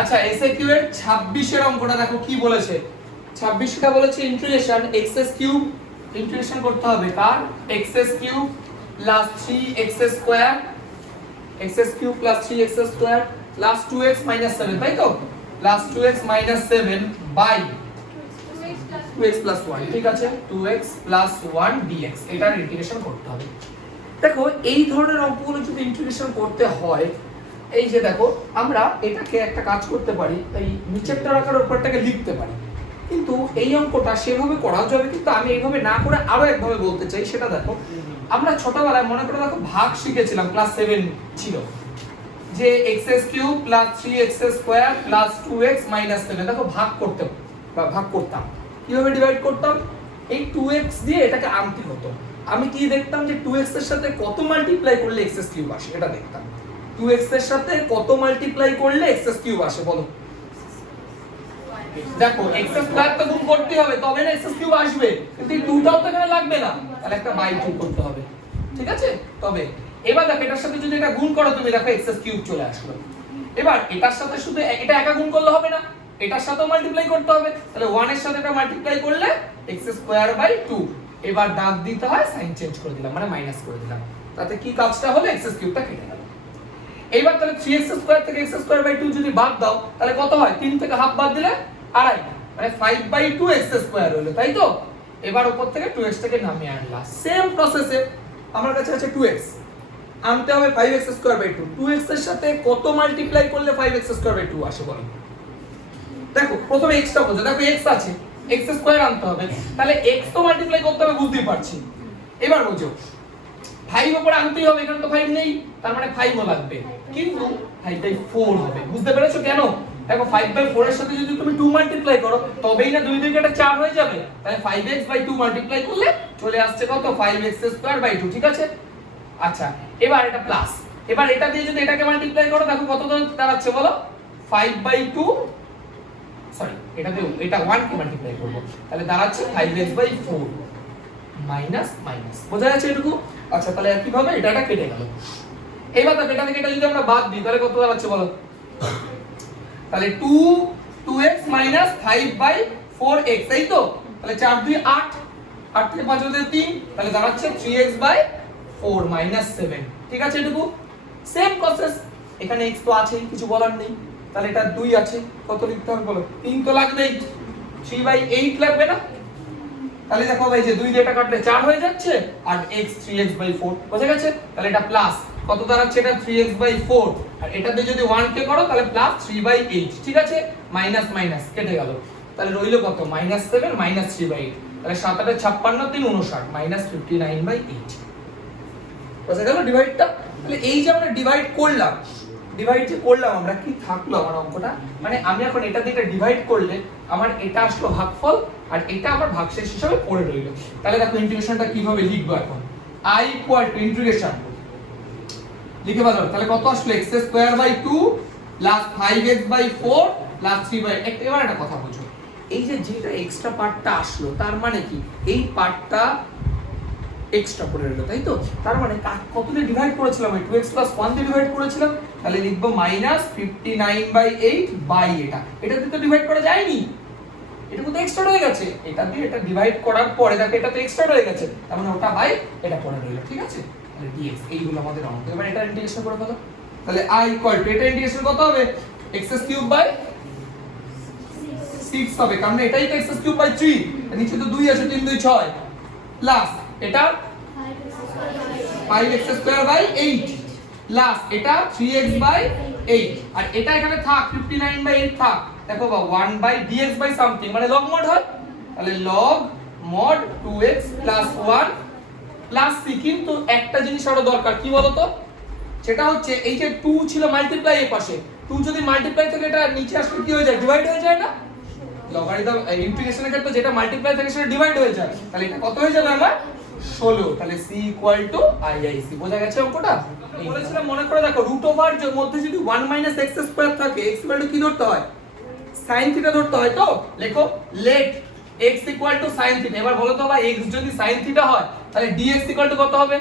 আচ্ছা এসএকিউ এর 26 এর অঙ্কটা দেখো কি বলেছে। 26টা বলেছে ইন্টিগ্রেশন এক্স কিউব, ইন্টিগ্রেশন করতে হবে কার X cube plus 3x square, X cube plus 3x square plus 2x minus 7, তাই তো? Plus 2x minus 7 by 2x plus 1, ঠিক আছে? 2x প্লাস 1 dx এটার ইন্টিগ্রেশন করতে হবে। দেখো এই ধরনের অঙ্কগুলো যদি ইন্টিগ্রেশন করতে হয়, এই যে দেখো আমরা এটাকে একটা কাজ করতে পারি, এই নিচেরটা রাখার উপরটাকে লিখতে পারি, কিন্তু এই অঙ্কটা সেভাবে করা যাবে, কিন্তু আমি এইভাবে না করে আরো একভাবে বলতে চাই। সেটা দেখো, আমরা ছোটবেলায় মনে করে দেখো ভাগ শিখেছিলাম, ক্লাস 7 ছিল, যে x³ plus 3x square plus 2x minus 7, দেখো ভাগ করতাম কিভাবে ডিভাইড করতাম, এই 2x দিয়ে এটাকে আনতে হতো। আমি কি দেখতাম যে 2x এর সাথে কত মাল্টিপ্লাই করলে x³ আসে, এটা দেখতাম। 2x এর সাথে কত মাল্টিপ্লাই করলে x³ আসে বলো? দেখো x স্কয়ার তো গুণ করতে হবে তবে না x³ আসবে, কিন্তু এই 2টাও তো এখানে লাগবে না, তাহলে একটা বাই 2 করতে হবে, ঠিক আছে? তবে এবার দেখো এটার সাথে যদি এটা গুণ করো তুমি, দেখো x³ চলে আসলো। এবার এটার সাথে শুধু এটা একা গুণ করলে হবে না, এটার সাথেও মাল্টিপ্লাই করতে হবে, তাহলে 1 এর সাথে এটা মাল্টিপ্লাই করলে x²/2। এবার দাগ দিতে হয়, সাইন চেঞ্জ করে দিলাম, মানে মাইনাস করে দিলাম, তাতে কি কাজটা হলো, x³ কেটে গেল। এইবার তাহলে 3x² থেকে x²/2 যদি বাদ দাও তাহলে কত হয়, 3 থেকে হাফ বাদ দিলে আড়াই, মানে 5/2x² হলো, তাই তো? এবার উপর থেকে 2x থেকে নামিয়ে আনলা, সেম প্রসেসে আমার কাছে আছে 2x, আনতে হবে 5x²/2। 2x এর সাথে কত মাল্টিপ্লাই করলে 5x²/2 আসে বলো? দেখো প্রথমে x টা বোঝো, দেখো x আছে, x² আনতে হবে, তাহলে x তো মাল্টিপ্লাই করতে হবে বুঝতেই পারছি। এবার বোঝো 5 উপরে আনতেই হবে, এখানে তো 5 নেই, তার মানে 5 ও লাগবে, কিন্তু 5/4 হবে, বুঝতে পেরেছো কেন? দেখো 5/4 এর সাথে যদি তুমি 2 মাল্টিপ্লাই করো তবেই না 2 2 কেটে 4 হয়ে যাবে, তাহলে 5x/2 মাল্টিপ্লাই করলে চলে আসছে কত, 5x²/2, ঠিক আছে? আচ্ছা এবার এটা প্লাস, এবার এটা দিয়ে যদি এটাকে মাল্টিপ্লাই করো দেখো কত দাঁড়াচ্ছে বলো, 5/2, সরি এটা দিয়ে এটা 1 কে মাল্টিপ্লাই করব, তাহলে দাঁড়াচ্ছে 5x/4 মাইনাস মাইনাস, বোঝা যাচ্ছে এটুকু? আচ্ছা তাহলে কিভাবে এটা কেটে গেল। এবার দেখো এটা থেকে এটা যদি আমরা বাদ দিই তাহলে কত দাঁড়াচ্ছে বলো, তাহলে 2x মাইনাস 5/4x, তাই তো? তাহলে 4 2 8, 8 থেকে 5 বাদে 3, তাহলে দাঁড়াচ্ছে 3x/4 মাইনাস 7, ঠিক আছে? এটুকু সেম প্রসেস, এখানে x তো আছেই, কিছু বলার নেই, তাহলে এটা 2 আছে, কত লিখতে হবে বলো, 3 তো লাগবেই, 3/8 লাগবে না? তাহলে দেখো ভাই যে 2 দিয়ে এটা কাটলে 4 হয়ে যাচ্ছে, আর x 3x/4, বোঝা গেছে? তাহলে এটা প্লাস কত দাঁড়াচ্ছে, এটা 3x/4, আর এটা দিয়ে যদি 1 কে করো তাহলে প্লাস 3/8, ঠিক আছে? মাইনাস মাইনাস কেটে গেল, তাহলে রইলো কত, -7 - 3/8, তাহলে 7 8 56 3 59 -59/8, বোঝা গেল ডিভাইডটা? তাহলে এই যে আমরা ডিভাইড করলাম, ডিভাইড যে করলাম আমরা, কি থাকলো আমার অঙ্কটা, মানে আমি এখন এটা দিয়ে ডিভাইড করলে আমার এটা আসলো ভাগফল, আর এটা আমার ভাগশেষ হিসেবে পড়ে রইলো। তাহলে দেখো ইন্টিগ্রেশনটা কিভাবে লিখবো এখন, i = ইন্টিগ্রেশন লিখে ফেলো, তাহলে কত আসলো, x²/2 প্লাস 5x/4 প্লাস 3/8। এবার একটা কথা বুঝো, এই যে যেটা এক্সট্রা পার্টটা আসলো তার মানে কি, এই পার্টটা এক্সট্রা পড়ে রইলো, তাই তো? তার মানে কত দিয়ে ডিভাইড করেছিলাম, ওই 2x + 1 দিয়ে ডিভাইড করেছিলাম, তাহলে লিখবো -59/8 বাই এটা দিয়ে তো ডিভাইড করা যায়নি, এটা তো এক্সট্রা রয়ে গেছে, এটা দিয়ে এটা ডিভাইড করার পরে দেখো এটা তো এক্সট্রা রয়ে গেছে, তার মানে ওটা বাই এটা পড়ে রইলো, ঠিক আছে? তাহলে dx এইগুলো আমাদের অঙ্ক। এবার এটা ইন্টিগ্রেশন করে ফেলো, তাহলে i = এটা ইন্টিগ্রেশন কত হবে, x³/6 হবে, কারণ এটাই তো x³/3, নিচে তো 2 আছে, 3 2 6 প্লাস এটা 5x²/8 প্লাস এটা 3x/8, আর এটা এখানে থাক 59/8 থাক, দেখো বা 1/dx/something, মানে log mod হয়, তাহলে log mod 2x + 1 plus c। কিন্তু একটা জিনিস আরো দরকার, কি বলো তো, সেটা হচ্ছে এই যে 2 ছিল মাল্টিপ্লাই এর পাশে, 2 যদি মাল্টিপ্লাই থেকে এটা নিচে আসলে কি হয়ে যায়, ডিভাইড হয়ে যায় না? লগারিদম ইন্টিগ্রেশনের ক্ষেত্রে যেটা মাল্টিপ্লাই থাকে সেটা ডিভাইড হয়ে যায়, তাহলে এটা কত হয়ে যাবে আমার 16, তাহলে c = iic, বোঝা গেছে অঙ্কটা? বলেছিলাম মনে করে দেখো, রুট ওভার এর মধ্যে যদি 1 - x² থাকে, x = কি ধরতে হয়, sin θ ধরতে হয়, তো লেখো let x = sin θ। এবার বলো তো ভাই x যদি sin θ হয় তাহলে dx = কত হবে,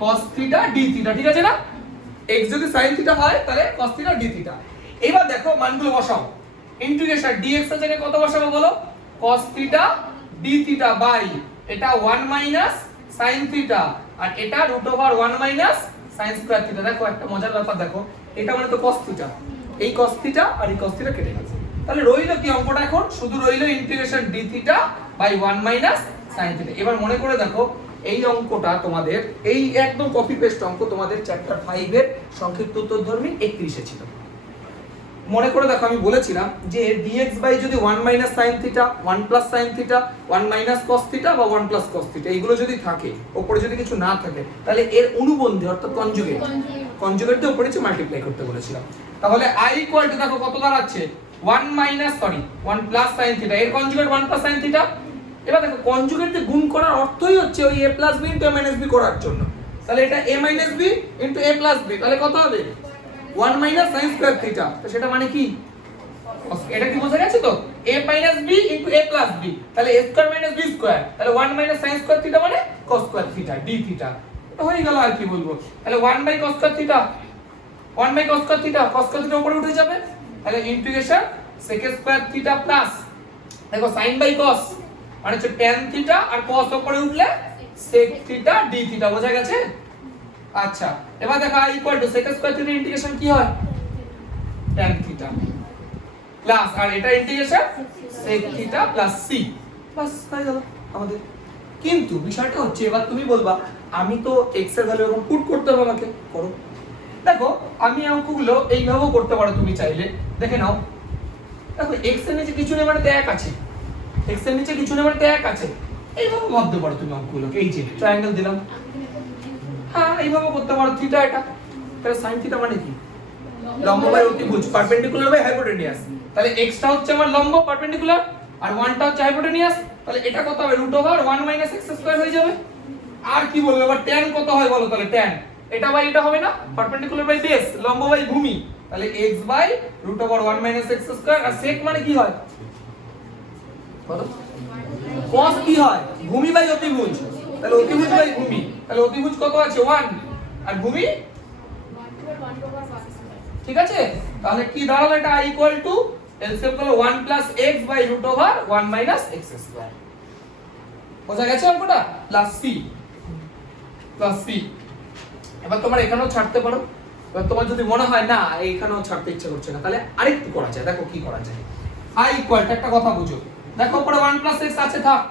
cos θ d θ, ঠিক আছে না? x যদি sin থিটা হয় তাহলে cos থিটা d থিটা। এবার দেখো মানগুলো বসাও, ইন্টিগ্রেশন dx এর জায়গায় কত বসাবো বলো, cos theta d theta by এটা 1 মাইনাস sin থিটা আর এটা √1 মাইনাস sin স্কয়ার থিটা। দেখো একটা মজার ব্যাপার, দেখো এটা মানে তো cos থিটা, এই cos থিটা আর এই cos থিটা কেটে গেছে, তাহলে রইলো কি অঙ্কটা, এখন শুধু রইলো integration d theta by 1 minus sin theta. এবার মনে করে দেখো এই অঙ্কটা তোমাদের এই একদম কপি পেস্ট অঙ্ক তোমাদের চ্যাপ্টার 5 এর সংক্ষিপ্ত উত্তরধর্মী 31 এ ছিল। মনে করে দেখো আমি বলেছিলাম যে dx বাই যদি 1 minus sin theta 1 plus sin theta 1 minus cos theta বা 1 প্লাস cos থিটা এইগুলো যদি থাকে, উপরে যদি কিছু না থাকে, তাহলে এর অনুবন্ধী অর্থাৎ কনজুগেট দিয়ে উপরে যে মাল্টিপ্লাই করতে বলেছিলাম। তাহলে i ইকুয়াল টু দেখো কত দাঁড়াচ্ছে 1 প্লাস sin থিটা, এর কনজুগেট 1 প্লাস sin থিটা। এবার দেখো কনজুগেট দিয়ে গুণ করার অর্থই হচ্ছে ওই a plus b into a minus b করার জন্য, তাহলে এটা a minus b into a plus b, তাহলে কত হবে 1 মাইনাস sin স্কয়ার থিটা। তো সেটা মানে কি, এটা কি বোঝা গেছে তো, a minus b into a plus b, তাহলে a square minus b square, তাহলে 1 মাইনাস sin স্কয়ার থিটা মানে cos square theta d theta. এটা হয়ে গেল, আর কি বলবো, তাহলে 1 by cos square theta 1 by cos square theta, cos square theta উপরে উঠে যাবে, তাহলে integration sec square theta plus দেখো sin বাই cos মানে হচ্ছে tan থিটা আর cos উপরে উঠলে sec থিটা d থিটা। বোঝা গেছে? আচ্ছা এবার দেখো i equal two sec square theta integration কি হয় tan থিটা প্লাস আর এটা integration sec theta plus c, বাস হয়ে গেল আমাদের। কিন্তু বিষয়টা হচ্ছে এবার তুমি বলবা আমি তো x এর ভ্যালু এখন পুট করতে হবে আমাকে, করো। দেখো আমি অঙ্কগুলো এইভাবেও করতে পারো তুমি চাইলে, দেখে নাও। দেখো x এর নিচে কিছু নেই মানে তো 1 আছে, x এর নিচে কিছু নেই মানে তো 1 আছে, এইভাবে ভাবতে পারো তুমি অঙ্কগুলোকে। এই যে ট্রায়াঙ্গেল দিলাম, হ্যাঁ এইভাবে করতে পারো। থিটা এটা, তাহলে sin থিটা মানে কি, লম্ব বাই অতিভুজ, পারপেন্ডিকুলার বাই হাইপোটেনিয়াস। তাহলে x টা হচ্ছে আমার লম্ব পারপেন্ডিকুলার আর 1 টা হচ্ছে হাইপোটেনিয়াস, তাহলে এটা কত হবে √1 মাইনাস x স্কয়ার হয়ে যাবে। আর কি বলবো এবার, tan কত হয় বলো, তাহলে tan এটা বাই এটা হবে না, পারপেন্ডিকুলার বাই বেস, লম্ব বাই ভূমি, তাহলে x by √1 minus x square. আর sec মানে কি হয় বলো, cos কি হয়, ভূমি বাই অতিভুজ, তাহলে অতিভুজ বাই ভূমি, তাহলে অতিভুজ কত আছে 1 আর ভূমি, ঠিক আছে। তাহলে কি দাঁড়ালো এটা, i ইকুয়াল টু এলসিএম করলে 1 plus x by √1 minus x square. বোঝা গেছে অঙ্কটা, প্লাস c। এবার তোমার এখানেও ছাড়তে পারো, এবার তোমার যদি মনে হয় না এইখানেও ছাড়তে ইচ্ছা করছে না, তাহলে আরেকটু করা যায়। দেখো কি করা যায়, i ইকুয়াল টু একটা কথা বুঝো, দেখো উপরে 1 প্লাস x আছে থাক,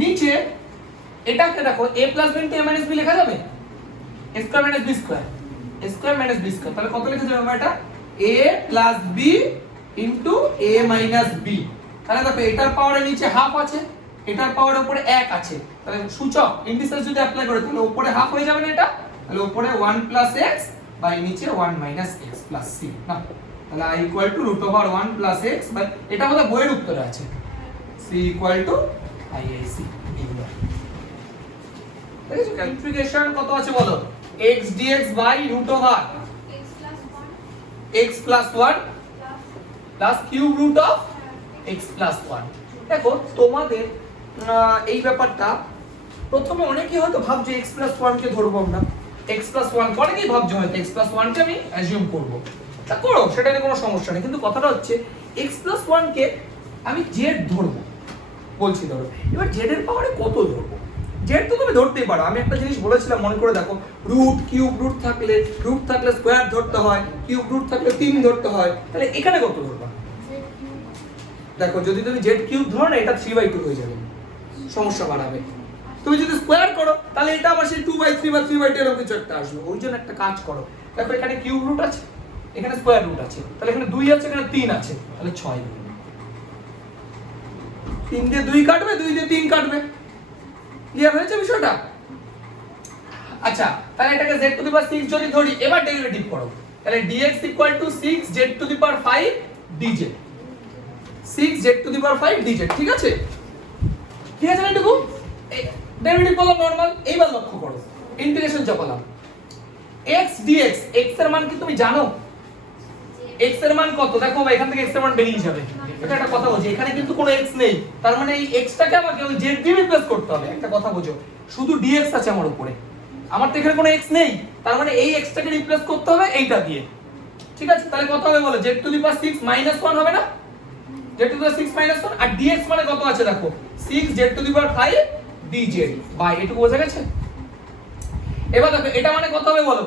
নিচে এটাকে দেখো a plus b into a minus b লেখা যাবে, a square minus b square, a square minus b square, তাহলে কত লেখা যাবে এটা a plus b into a minus b। তাহলে দেখো এটার পাওয়ারের নিচে হাফ আছে, এটার পাওয়ারের উপরে 1 আছে, তাহলে সূচক ইন্ডিসেস যদি অ্যাপ্লাই করে তাহলে উপরে হাফ হয়ে যাবে না এটা, তাহলে উপরে 1 প্লাস x বাই নিচে 1 মাইনাস x প্লাস c না, তাহলে i equal to √1 plus x by এটা আমাদের বইয়ের উত্তরে আছে, c ইকুয়াল টু i/c। দেখেছো ক্যালকুলেশন কত আছে বলো, x dx by √1 x plus 1 plus cube root of x plus 1। দেখো তোমাদের এই ব্যাপারটা প্রথমে অনেকেই হয়তো ভাবছে x প্লাস 1 কে ধরবো আমরা, x প্লাস 1 কে অনেকেই ভাবছে হয়তো x প্লাস 1 কে আমি অ্যাজিউম করব, তা করো সেটা নিয়ে কোনো সমস্যা নেই, কিন্তু কথাটা হচ্ছে x প্লাস 1 কে আমি z ধরবো বলছি, ধরো এবার z এর পাওয়ারে কত ধরবো, z তো তুমি ধরতেই পারো। আমি একটা জিনিস বলেছিলাম মনে করে দেখো, রুট কিউব রুট থাকলে স্কয়ার ধরতে হয়, কিউব রুট থাকলে 3 ধরতে হয়, তাহলে এখানে কত ধরবা, দেখো যদি তুমি z কিউব ধরো না এটা 3/2 হয়ে যাবে, সমস্যা বাড়াবে। তুমি যদি স্কয়ার করো তাহলে এটা আবার সেই 2/3 বা 3/2 এরকম কিছু একটা আসবে। ওই জন্য একটা কাজ করো, দেখো এখানে কিউব রুট আছে, এখানে স্কয়ার রুট আছে, তাহলে এখানে 2 আছে, এখানে 3 আছে, তাহলে 6। 3 দিয়ে 2 কাটবে, 2 দিয়ে 3 কাটবে, ক্লিয়ার হয়েছে বিষয়টা? আচ্ছা তাহলে এটাকে z টু দি পাওয়ার 6 যদি ধরি, এবার ডেরিভেটিভ করো, তাহলে dx equal two 6z two the power 5 dz, 6z two the power 5 dz, ঠিক আছে? ঠিক আছে না এটুকু? ডেরিভেটিভ করলাম নরমাল। এইবার লক্ষ্য করো ইন্টিগ্রেশন চাপালাম, x dx, x এর মান কি তুমি জানো, x এর মান কত, দেখো ভাই এখান থেকে x এর মান বেরিয়ে যাবে। এটা একটা কথা বলছি, এখানে কিন্তু কোনো x নেই, তার মানে এই x টাকে আমাকে ওই z দিয়ে রিপ্লেস করতে হবে। একটা কথা বুঝো, শুধু dx আছে আমার উপরে, আমার তো এখানে কোনো x নেই, তার মানে এই x টাকে রিপ্লেস করতে হবে এইটা দিয়ে। ঠিক আছে, তাহলে কত হবে বলো, z টু দি পাওয়ার 6 - 1 হবে না, z টু দি পাওয়ার 6 - 1, আর dx মানে কত আছে দেখো 6 z to the power 5 dz by, এটুকু বোঝা গেছে। এবার দেখো এটা মানে কত হবে বলো,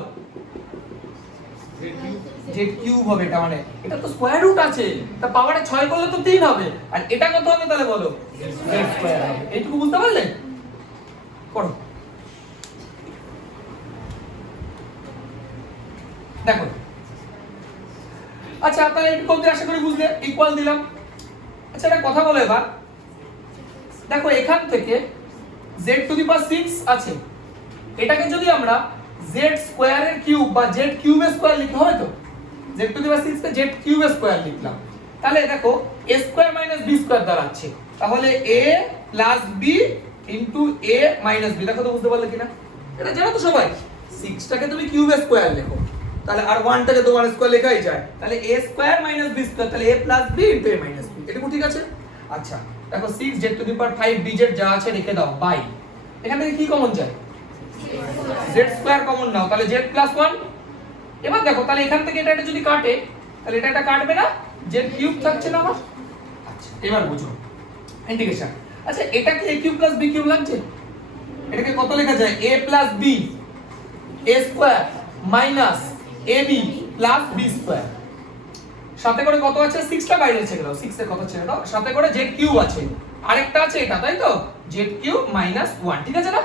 z কিউব হবে, এটা মানে এটা তো স্কয়ার রুট আছে, তা পাওয়ারে 6 করলে তো 3 হবে, আর এটা কত হবে তাহলে বলো z স্কয়ার হবে। এইটুকু বুঝতে পারলে? করো দেখো। আচ্ছা তাহলে এটুকু অবধি আশা করি বুঝলে, ইকুয়াল দিলাম। আচ্ছা একটা কথা বলো এবার, দেখো এখান থেকে z টু দি পাওয়ার 6 আছে, এটাকে যদি আমরা z স্কয়ারের কিউব বা z কিউবের স্কয়ার লিখতে হবে তো, z to the power 6 K z কিউবের স্কয়ার লিখলাম, তাহলে দেখো a square minus b square দাঁড়াচ্ছে, তাহলে a plus b into a minus b। দেখো তো বুঝতে পারলে কিনা, এটা জানো তো সবাই, 6 টাকে তুমি কিউবের স্কয়ার লেখো, তাহলে আর 1 টাকে তো 1 স্কয়ার লেখাই যায়, তাহলে a square minus b square, তাহলে a plus b into a minus b, এটুকু ঠিক আছে। আচ্ছা দেখো 6 z to the power 5 dz যা আছে রেখে দাও বাই, এখান থেকে কি কমন যায়, z স্কয়ার কমন নাও, তাহলে z প্লাস 1। এবার দেখো তাহলে এখান থেকে এটা যদি কাটে, তাহলে এটা কাটবে না, z কিউব থাকছে না আমার। আচ্ছা এবার বুঝো ইন্টিগ্রেশন। আচ্ছা এটা কি a cube plus b cube লাগছে, এটাকে কত লেখা যায়, a plus b a square minus ab plus b square, সাথে করে কত আছে 6 টা বাইরে ছেড়ে দাও, 6 এর কথা ছেড়ে দাও, সাথে করে z কিউব আছে, আরেকটা আছে এটা, তাই তো z কিউব মাইনাস 1, ঠিক আছে না,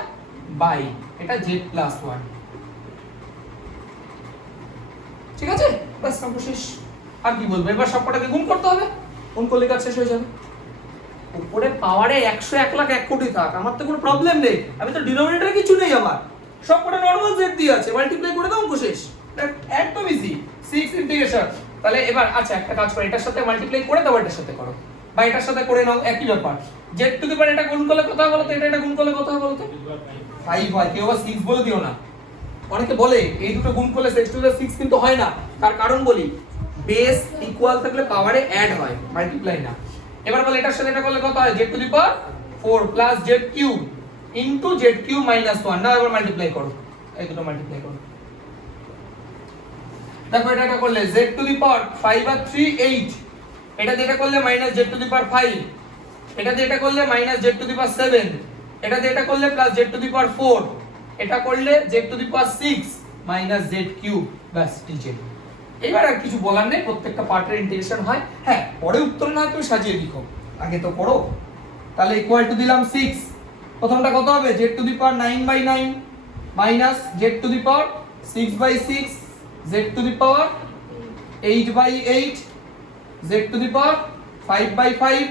বাই এটা z প্লাস 1, ঠিক আছে বাস সব শেষ। আর কি বলবো, এবার সবকটাকে গুণ করতে হবে, গুণ করলে কাজ শেষ হয়ে যাবে। উপরে পাওয়ারে 100 1 লাখ 1 কোটি থাক, আমার তো কোনো প্রবলেম নেই, আমি তো ডিনোমিনেটরে কিছু নেই, আমার সবকটা নরমাল z দিয়ে আছে, মাল্টিপ্লাই করে দাও অঙ্ক শেষ, একদম ইজি 6 ইন্টিগ্রেশন। তাহলে এবার আচ্ছা একটা কাজ করো, এটার সাথে মাল্টিপ্লাই করে দাও, এটার সাথে করো বা এটার সাথে করে নাও, একই ব্যাপার। z টু দি পাওয়ার এটা গুণ করলে কত হবে বলো তো, এটা গুণ করলে কত হবে বলো তো 5 হয়, কেউ আবার 6 বলে দিও না, অনেকে বলে এই দুটো গুণ করলে x টু দি পাওয়ার 6 কিন্তু হয় না, তার কারণ বলি, বেস ইকুয়াল থাকলে পাওয়ারে অ্যাড হয়, মাল্টিপ্লাই না। এবার বলে এটার সাথে এটা করলে কত হয়, z to the power 4 plus z cube into z cube minus 1, না এবার মাল্টিপ্লাই করো, এই দুটো মাল্টিপ্লাই করো, দেখো এটা করলে z টু দি পাওয়ার 5 আর 3 8, এটা দিয়ে এটা করলে minus z to the power 5, এটা দিয়ে এটা করলে মাইনাস z টু দি পাওয়ার 7, এটা দিয়ে এটা করলে plus z to the power 4, এটা করলে z to the power 6 minus z cube, bus dz। এবার আর কিছু বলার নেই, প্রত্যেকটা পার্টের ইন্টিগ্রেশন হয়, হ্যাঁ পরে উত্তর না তুমি সাজিয়ে লিখো, আগে তো পড়ো। তাহলে ইকুয়াল টু দিলাম 6, প্রথমটা কত হবে, z to the power 9/9 minus z to the power 6/6, z to the power 8/8, z to the power 5/5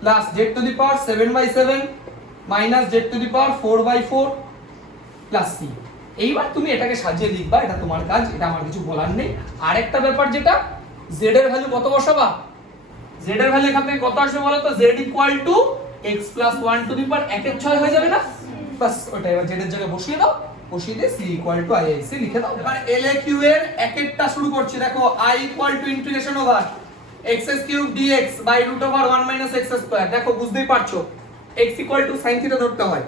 plus z to the power 7/7 minus z to the power 4/4 plus c। এইবার তুমি এটাকে সাজিয়ে লিখবা, এটা তোমার কাজ, এটা আমার কিছু বলার নেই। আরেকটা ব্যাপার যেটা, z এর ভ্যালু কত বসাবা, z এর ভ্যালু এখান থেকে কত আসবে বলো তো, z equal to x plus 1 to the power 1 এর 6 হয়ে যাবে না, বাস ওটা এবার z এর জায়গায় বসিয়ে দাও, বসিয়ে দিয়ে c ইকুয়াল টু i/c লিখে দাও। এবার LAQ এর এক একটা শুরু করছি, দেখো i equal to integration over x cube dx by root over 1 minus x square. দেখো বুঝতেই পারছো x equal to sin theta ধরতে হয়,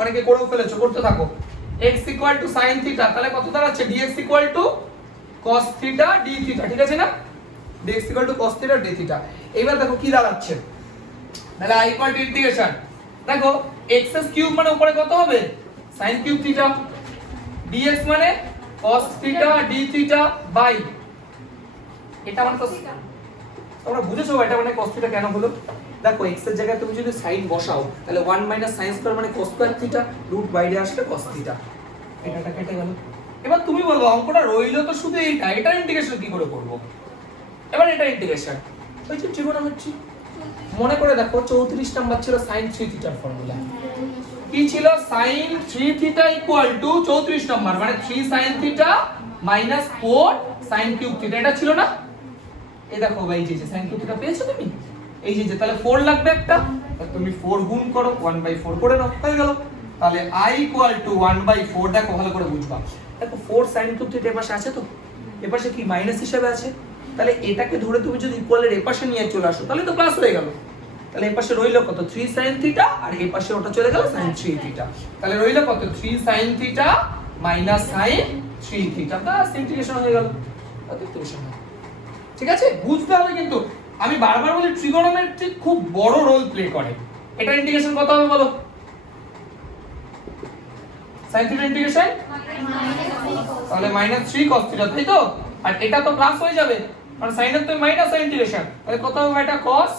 অনেকে করেও ফেলেছো, করতে থাকো। x equal to sin theta, তাহলে কত দাঁড়াচ্ছে, dx equal to cos theta d theta, ঠিক আছে না, dx equal to cos theta d theta. এবার দেখো কি দাঁড়াচ্ছে, তাহলে i ইকুয়াল টু ইন্টিগ্রেশন, দেখো x কিউব মানে উপরে কত হবে, sin কিউব থিটা, dx মানে cos theta d theta by, এটা মানে তো তোমরা বুঝেছো এটা মানে cos থিটা কেন হলো, দেখো x এর জায়গায় তুমি যদি sin বসাও, তাহলে 1 মাইনাস sin স্কয়ার মানে cos স্কয়ার থিটা, রুট বাইরে আসলে cos থিটা, এটা কেটে গেল। এবার তুমি বলবো অঙ্কটা রইলো তো শুধু এইটা, এটা ইন্টিগ্রেশন কি করে করব, এবার এটা ইন্টিগ্রেশন ওই যে ট্রিগোনোমেট্রি, মনে করে দেখো 34 নাম্বার ছিল sin 3 থিটার ফর্মুলা, কি ছিল, sin 3 theta equal to 34 number মানে 3 sin theta minus 4 sin cube theta, এটা ছিল না, এই দেখো ভাই এই যে sin কিউব থিটা পেয়েছো তুমি, এই যে তাহলে 4 লাগবে একটা, তুমি 4 গুণ করো 1/4 করে নাও, হয়ে গেল। তাহলে i ইকুয়াল টু 1/4, দেখো ভালো করে বুঝবা, দেখো 4 sin কিউব থিটা এর পাশে আছে তো, এর পাশে কি মাইনাস হিসেবে আছে, তাহলে এটাকে ধরে তুমি যদি ইকুয়ালের এর পাশে নিয়ে চলে আসো তাহলে তো প্লাস হয়ে গেল, তাহলে এই পাশে রইলো কত 3 sin থিটা, আর এই পাশে ওটা চলে গেল sin 3 থিটা, তাহলে রইলো কত 3 sin theta minus sine 3 theta, বাস ইন্টিগ্রেশন হয়ে গেল। ইন্টিগ্রেশন, ঠিক আছে? বুঝতে হবে কিন্তু, আমি বারবার বলি ট্রিগোনোমেট্রি খুব বড় রোল প্লে করে। এটা ইন্টিগ্রেশন কত হবে বলো? sin থিটা ইন্টিগ্রেশন তাহলে -3 cos থিটা, তাই তো? আর এটা তো প্লাস হয়ে যাবে কারণ sin এর তো মাইনাস হয় ইন্টিগ্রেশন, তাহলে কত হবে এটা? cos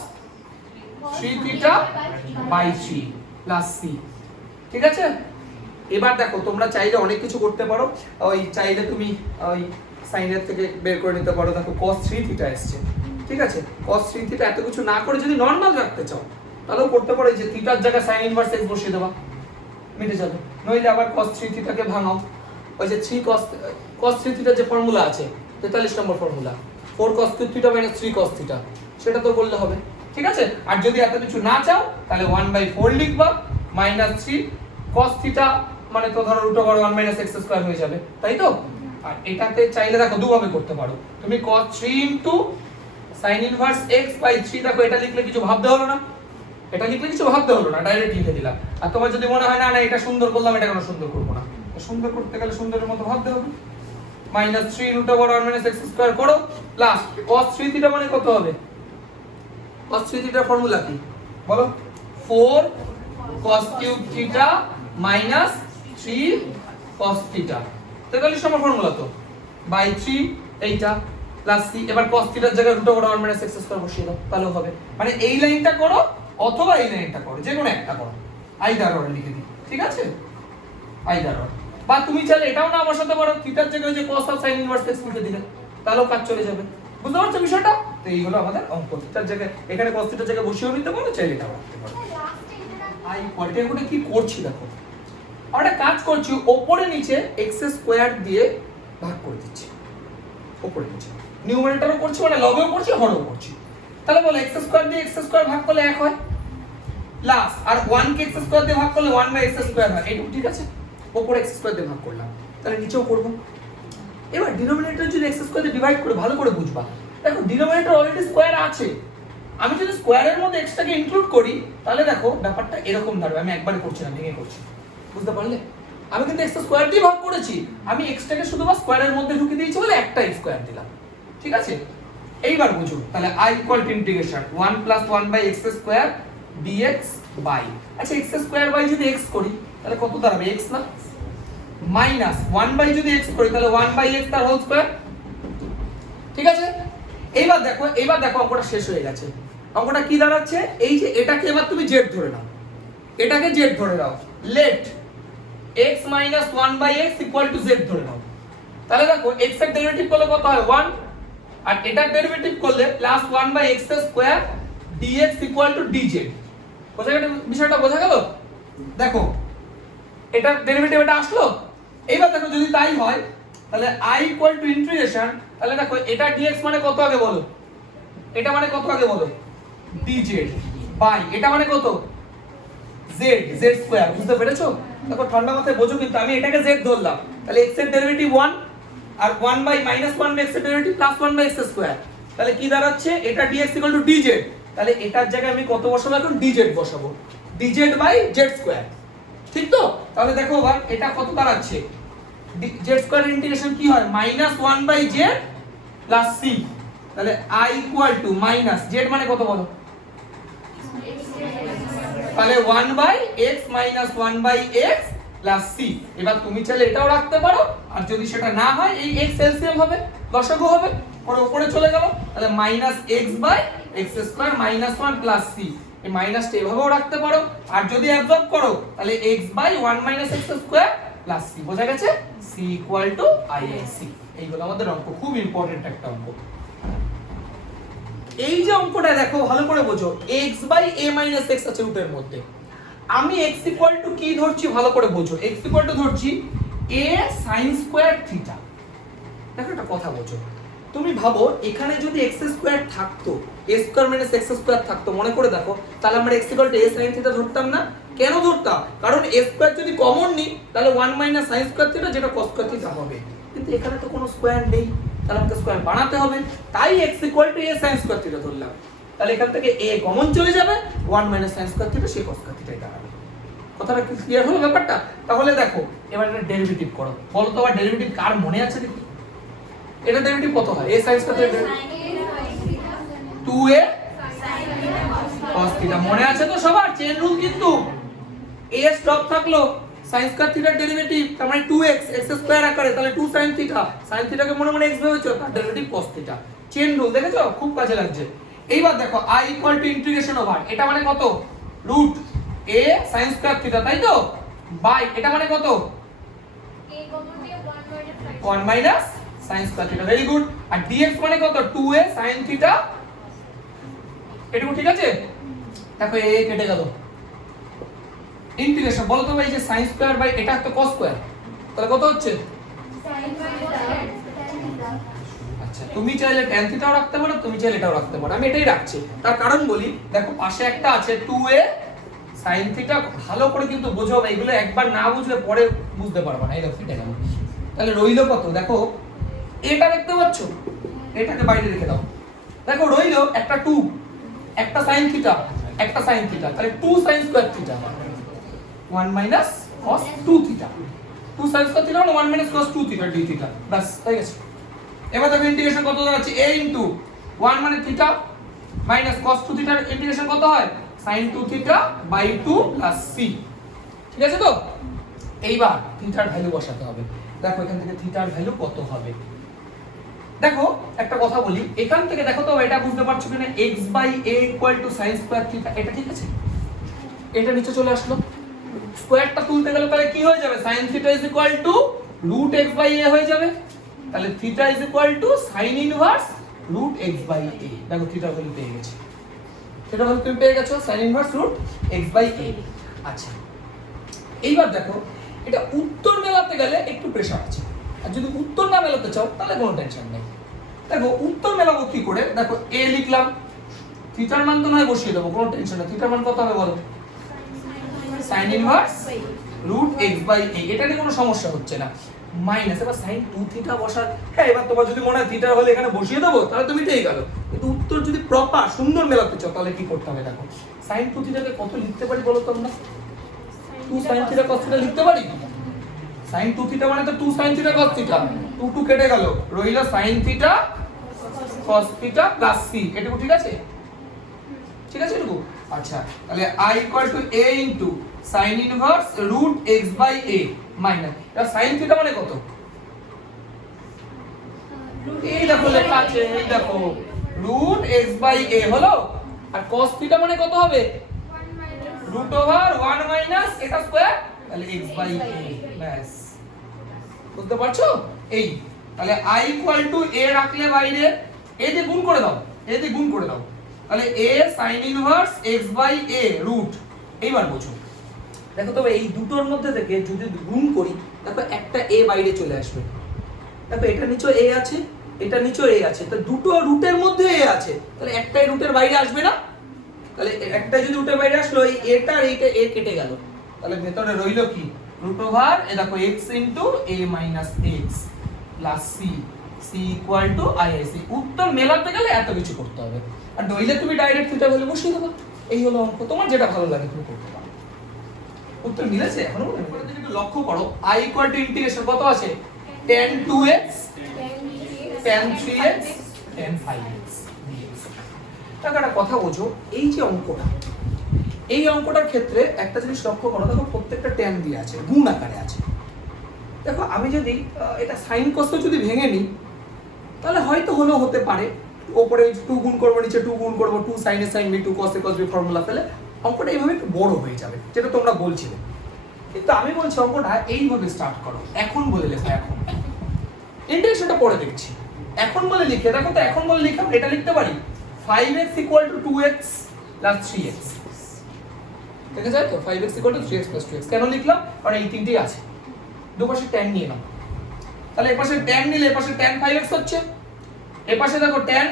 3 theta by 3 plus c, ঠিক আছে? এবার দেখো তোমরা চাইলে অনেক কিছু করতে পারো, ওই চাইলে তুমি ওই sin এর থেকে বের করে নিতে পারো। দেখো cos 3 থিটা আসছে, ঠিক আছে? cos 3 থিটা এত কিছু না করে যদি নরমাল রাখতে চাও তাহলেও করতে পারো, যে থিটার জায়গায় sin ইনভার্স x বসিয়ে দেবা, মিটে যাবে। নইলে আবার cos 3 থিটাকে ভাঙাও, ওই যে 3 cos 3 থিটার যে ফর্মুলা আছে 43 নম্বর formula, 4 cos theta - 3 cos theta, সেটা তো বললে হবে, ঠিক আছে? আর যদি এত কিছু না চাও তাহলে 1/4 লিখবা, -3 cos থিটা মানে তো ধরো √1 - x² হয়ে যাবে, তাই তো? আর এটাতে চাইলে দেখো দুভাবে করতে পারো, তুমি cos 3 sin ইনভার্স x/3, দেখো এটা লিখলে কিছু ভাবতে হলো না, এটা লিখলে কিছু ভাবতে হলো না, ডাইরেক্ট লিখে দিলাম। আর তোমার যদি মনে হয় না না এটা সুন্দর করলাম, এটা কেন সুন্দর করব না, সুন্দর করতে গেলে সুন্দরের মতো ভাবতে হবে। -3 √1 - x² করো, প্লাস cos 3 থিটা মানে কত হবে? cos 3 থিটার ফর্মুলা কি বলো? 4 cos cube theta minus 3 cos theta, 43 নম্বর ফর্মুলা তো, বাই 3 এইটা প্লাস c। এবার cos থিটার জায়গায় √1 - x² বসিয়ে দাও, তাহলে হবে। মানে এই লাইনটা করো অথবা এই লাইনটা করো, যে কোনো একটা করো, আইদার অর লিখে দিই, ঠিক আছে? Either or. বা তুমি চাইলে এটাও না বসাতে পারো, থিটার জায়গায় যে cos of sin inverse x লিখে দিলে, তাহলেও কাজ চলে যাবে। বুঝতে পারছো বিষয়টা? তো এই হলো আমাদের অঙ্ক। থিটার জায়গায় এখানে cos থিটার জায়গায় বসিয়েও নিতে পারো, চাইলে এটাও রাখতে পারো। আই কোয়ালিটি এখন কি করছি দেখো, আমরা কাজ করছি উপরে নিচে x² দিয়ে ভাগ করে দিচ্ছি, উপরে নিচে নিউমারেটরও করছি, মানে লবেও করছি হরেও করছি। তাহলে বলো x² দিয়ে x² ভাগ করলে 1 হয়, প্লাস আর 1 কে x² দিয়ে ভাগ করলে 1/x² হয়, এইটুকু ঠিক আছে? উপরে x² দিয়ে ভাগ করলাম, তাহলে নিচেও করব। এবার ডিনোমিনেটর যদি x² দিয়ে ডিভাইড করে ভালো করে বুঝবা, দেখো ডিনোমিনেটর অলরেডি স্কয়ার আছে, আমি যদি স্কয়ারের মধ্যে x টাকে ইনক্লুড করি তাহলে দেখো ব্যাপারটা এরকম দাঁড়াবে। আমি একবারে করছি না, ভেঙে করছি, বুঝতে পারলে? আমি কিন্তু x² দিয়ে ভাগ করেছি, আমি x টাকে শুধু বা স্কয়ারের মধ্যে ঢুকিয়ে দিয়েছি বলে একটা স্কয়ার দিলাম, ঠিক আছে? এইবার বুঝুন, তাহলে i integration 1 + 1/x² dx by, আচ্ছা x² বাই যদি x করি তাহলে কত দাঁড়াবে? x না, মাইনাস 1 বাই যদি x করি তাহলে 1/x তার হোল স্কয়ার, ঠিক আছে? এইবার দেখো অঙ্কটা শেষ হয়ে গেছে। অঙ্কটা কি দাঁড়াচ্ছে? এই যে এটাকে এবার তুমি z ধরে নাও, এটাকে z ধরে নাও, লেট x - 1/x = z ধরে নাও। তাহলে দেখো x এর ডেরিভেটিভ করলে কত হয়? 1, আর এটার ডেরিভেটিভ করলে প্লাস 1/x² dx = dz। বোঝা গেল বিষয়টা? বোঝা গেল? দেখো এটার ডেরিভেটিভ এটা আসলো। এইবার দেখো যদি তাই হয় তাহলে i ইন্টিগ্রেশন, তাহলে দেখো এটা dx মানে কত আগে বলো, এটা মানে কত আগে বলো? dz বাই এটা মানে কত? z²। বুঝতে পেরেছো? দেখো ঠান্ডা মাথায় বোঝো, কিন্তু আমি এটাকে z ধরলাম, তাহলে x এর ডেরিভেটিভ 1 আর 1/-1 x এর ডেরিভেটিভ +1/x², তাহলে কি দাঁড়াচ্ছে? এটা dx = dz, তাহলে এটার জায়গায় আমি কত বসাবো? এখন dz বসাবো, dz/z², ঠিক তো? তাহলে দেখো এবার এটা কত দাঁড়াচ্ছে? z² ইন্টিগ্রেশন কি হয়? -1/z + c, তাহলে i - z মানে কত বলো? তাহলে 1/x - 1/x + c। এবার তুমি চাইলে এটাও রাখতে পারো, আর যদি সেটা না হয় এই x এলসিএম হবে, লসাগু হবে, পরে উপরে চলে গেল, তাহলে -x/x² - 1 + c। এই মাইনাসটা এভাবেও রাখতে পারো, আর যদি অ্যাবজর্ব করো তাহলে x/1 - x² + c। বোঝা গেছে? c = IIC। এইগুলো আমাদের অঙ্ক, খুব ইম্পর্টেন্ট একটা অঙ্ক। এই যে অঙ্কটা দেখো ভালো করে বোঝো, x/a - x আছে রুটের মধ্যে, আমি x = কি ধরছি ভালো করে বোঝো, x = ধরছি a sin² থিটা। দেখো একটা কথা বোঝো, তুমি ভাবো এখানে যদি x² থাকতো, a² - x² থাকতো, মনে করে দেখো, তাহলে আমরা x = a sin থিটা ধরতাম না? কেন ধরতাম? কারণ a² যদি কমন নিই তাহলে 1 - sin² থিটা, যেটা cos² থিটা হবে, কিন্তু এখানে তো কোনো স্কয়ার নেই, তাহলে আমাকে স্কয়ার বানাতে হবে, তাই x = a sin² থিটা ধরলাম। তাহলে এখান থেকে a কমন চলে যাবে, 1 - sin² থিটা, সে cos² থিটাই দাঁড়াবে। কথাটা কি ক্লিয়ার হলো ব্যাপারটা? তাহলে দেখো এবার এটা ডেরিভেটিভ করো, বলো তো আবার ডেরিভেটিভ কার মনে আছে দেখি? এটা ডেরিভেটিভ কত হয়? a sin square 2a cos theta, মনে আছে তো সবার? চেন রুল কিন্তু a স্টপ থাকলো, sin স্কয়ার থিটার ডেরিভেটিভ তার মানে 2x x স্কয়ার আকারে, তাহলে 2 sin থিটা, sin থিটাকে মনে মনে x ভেবেছো, তার derivative cos theta. Chain rule দেখেছো? খুব কাজে লাগছে। এইবার দেখো i equal to integration over, এটা মানে কত? Root a sin square theta, তাই তো? বাই এটা মানে কত? 1 minus sin square theta, very good. আর dx মানে কত? 2a sin থিটা, এটুকু ঠিক আছে? দেখো a কেটে গেল, ইন্টিগ্রেশন বলো তো ভাই, যে sin স্কয়ার বাই এটা তো cos স্কয়ার, তাহলে কত হচ্ছে? আচ্ছা তুমি চাইলে tan থিটাও রাখতে পারো, তুমি চাইলে এটাও রাখতে পারো, আমি এটাই রাখছি। তার কারণ বলি, দেখো পাশে একটা আছে 2a sin থিটা, ভালো করে কিন্তু বোঝো, এইগুলো একবার না বুঝলে পরে বুঝতে পারবে না। এই দেখো এটা কেমন, তাহলে রইলো কত? দেখো এটা দেখতে পাচ্ছ, এটাকে বাইরে রেখে দাও, দেখো রইলো একটা 2, একটা sin থিটা, একটা sin থিটা, তাহলে 2 sin square theta 1 minus cos 2 theta, 2 sin square theta 1 minus cos 2 theta d theta, বাস হয়ে গেছে। এবার দেখো ইন্টিগ্রেশন কত দাঁড়াচ্ছে? a ইনটু 1 মানে থিটা মাইনাস cos 2 থিটার ইন্টিগ্রেশন কত হয়? sin 2 theta by 2 plus c, ঠিক আছে তো? এইবার থিটার ভ্যালু বসাতে হবে। দেখো এখান থেকে থিটার ভ্যালু কত হবে? দেখো একটা কথা বলি, এখান থেকে দেখো তো এটা বুঝতে পারছো কিনা, x by a equal to sin square theta, এটা ঠিক আছে? এটা নিচে চলে আসলো, স্কয়ারটা তুলতে গেলে তাহলে কি হয়ে যাবে? sin theta is equal to root x by a হয়ে যাবে, তাহলে theta is equal to sin inverse root x by a। দেখো থিটার ভ্যালু পেয়ে গেছি, থিটার ভ্যালু তুমি পেয়ে গেছো, sin inverse root x by a। আচ্ছা এইবার দেখো এটা উত্তর মেলাতে গেলে একটু প্রেসার আছে, আর যদি উত্তর না মেলাতে চাও তাহলে কোনো টেনশন নেই। দেখো উত্তর মেলাবো কি করে? দেখো a লিখলাম, থিটার মান তো নয় বসিয়ে দেবো, কোনো টেনশন নেই। থিটার মান কত হবে বলো? sin inverse root x by a, এটা নিয়ে কোনো সমস্যা হচ্ছে না। মাইনাস এবার sin 2 থিটা বসার, হ্যাঁ এবার তোমার যদি মনে হয় থিটার হলে এখানে বসিয়ে দেবো, তাহলে তুমি পেয়ে গেল। কিন্তু উত্তর যদি প্রপার সুন্দর মেলাতে চাও তাহলে কি করতে হবে? দেখো sin 2 থিটাকে কত লিখতে পারি বলো তো আমরা? 2 sin থিটা cos থিটা লিখতে পারি। sin 2 থিটা মানে তো 2 sin থিটা cos থিটা, 2 2 কেটে গেল, রইলো sin theta cos theta plus c, এটুকু ঠিক আছে? ঠিক আছে এটুকু? আচ্ছা তাহলে i equal to a into sin inverse root x by a minus, এটা sin থিটা মানে কত? এই দেখো লেখা আছে, এই দেখো রুট x বাই a হলো, আর cos থিটা মানে কত হবে? রুট ওভার 1 মাইনাস এটা স্কয়ার, তাহলে x বাই a, ব্যাস বুঝতে পারছো? এই তাহলে i ইকুয়াল টু a রাখলে বাইরে a দিয়ে গুণ করে দাও, a দিয়ে গুণ করে দাও, তাহলে a sin inverse x by a root. এইবার বোঝো, দেখো তবে এই দুটোর মধ্যে থেকে যদি গুণ করি, দেখো একটা a বাইরে চলে আসবে, দেখো এটা নিচে a আছে, এটা নিচে a আছে, তো দুটো রুটের মধ্যে a আছে, তাহলে একটাই রুটের বাইরে আসবে না? তাহলে একটা যদি রুটের বাইরে আসলো, এই এটা আর এইটা a কেটে গেল, তাহলে ভেতরে রইলো কি? রুট ওভার এ দেখো x into a minus x plus c, c equal to IIC। উত্তর মেলাতে গেলে এত কিছু করতে হবে, আর নইলে তুমি ডাইরেক্ট থিটা ভ্যালু বসিয়ে দেবে। এই হলো অঙ্ক, তোমার যেটা ভালো লাগে তুমি করতে পারো। উত্তর মিলেছে এখনো? একটু লক্ষ্য করো, i ইকুয়াল টু ইন্টিগ্রেশন কত আছে? tan 2x tan 3x tan 5x dx। টাকা একটা কথা বোঝো, এই যে অঙ্কটা, এই অঙ্কটার ক্ষেত্রে একটা জিনিস লক্ষ্য করো, দেখো প্রত্যেকটা tan দিয়ে আছে, গুণ আকারে আছে। দেখো আমি যদি এটা sin cos যদি ভেঙে নিই, তাহলে হয়তো হলেও হতে পারে, উপরে 2 গুণ করব, নিচে 2 গুণ করব, 2 sin a sin b 2 cos a cos b formula ফেলে অঙ্কটা এইভাবে একটু বড় হয়ে যাবে, যেটা তোমরা বলছিলে। কিন্তু আমি বলছি অঙ্কটা এইভাবে স্টার্ট করো, এখন বলে লেখো, এখন ইন্টিগ্রেশনটা পরে দেখছি, এখন বলে লিখে দেখো তো, এখন বলে লিখলাম, এটা লিখতে পারি 5x = 2x + 3x, ঠিক আছে? তো 5x = 3x + 2x কেন লিখলাম? কারণ এই তিনটেই আছে, দুপাশে tan নিয়ে নাও, তাহলে এই পাশে tan নিলে এই পাশে tan 5x হচ্ছে, এই পাশে দেখো tan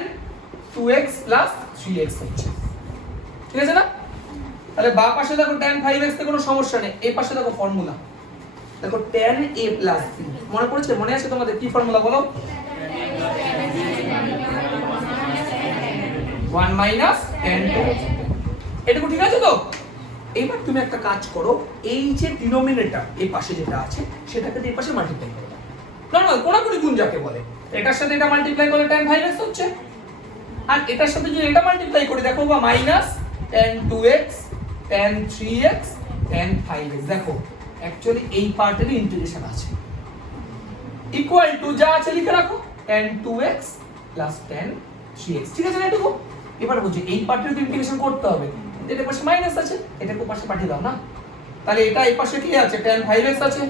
2x + 3x হচ্ছে, ঠিক আছে না? তাহলে বাম পাশে দেখো tan 5x তে কোনো সমস্যা নেই, এই পাশে দেখো ফর্মুলা, দেখো tan a + b, মনে পড়েছে? মনে আছে তোমাদের কি ফর্মুলা বলো? 1 - tan 2, এটুকু ঠিক আছে তো? এইবার তুমি একটা কাজ করো, এই যে ডিনোমিনেটর এই পাশে যেটা আছে সেটাকে এই পাশে মাল্টিপ্লাই করো। নরমাল কোনাকুনি গুণ যাকে বলে, এটার সাথে এটা মাল্টিপ্লাই করলে tan 5x হচ্ছে, আর এটার সাথে যদি এটা মাল্টিপ্লাই করি দেখো বা minus tan 2x tan 3x tan 5x। দেখো অ্যাকচুয়ালি এই পার্টেরই ইন্টিগ্রেশন আছে, ইকুয়াল টু যা আছে লিখে রাখো tan 2x plus tan 3x। ঠিক আছে না এটুকু? এবার বলছি এই পার্টের ইন্টিগ্রেশন করতে হবে, এটার পাশে মাইনাস আছে, এটাকে পাশে পাঠিয়ে দাও না। তাহলে এটা এই পাশে কি আছে tan 5x আছে,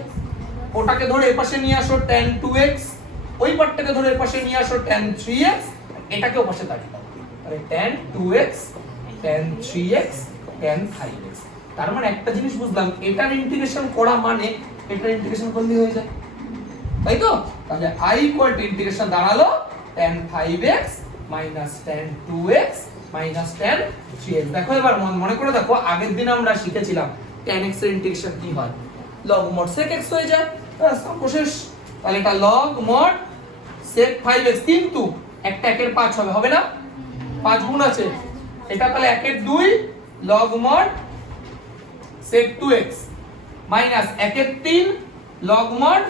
ওটাকে ধরে এই পাশে নিয়ে আসো tan 2x, ওই পার্টটাকে ধরে এই পাশে নিয়ে আসো tan 3x, এটাকেও পাশে পাঠিয়ে দাও। তাহলে tan 2x tan 3x tan 5x। তার মানে একটা জিনিস বুঝলাম, এটার ইন্টিগ্রেশন করা মানে এটার ইন্টিগ্রেশন করলেই হয়ে যায়, তাই তো? তাহলে i ইকুয়াল টু ইন্টিগ্রেশন দাঁড়ালো tan 5x minus tan 2x minus tan 3x। দেখো এবার মনে করে দেখো, আগের দিন আমরা শিখেছিলাম tan x এর ইন্টিগ্রেশন কি হয়, log mod sec x হয়ে যায়। শেষ। তাহলে এটা log mod sec 5x, কিন্তু একটা 1 এর 5 হবে, হবে না? 5 গুণ আছে, এটা তাহলে 1 এর 2 log mod sec 2x minus 1 এর 3 log mod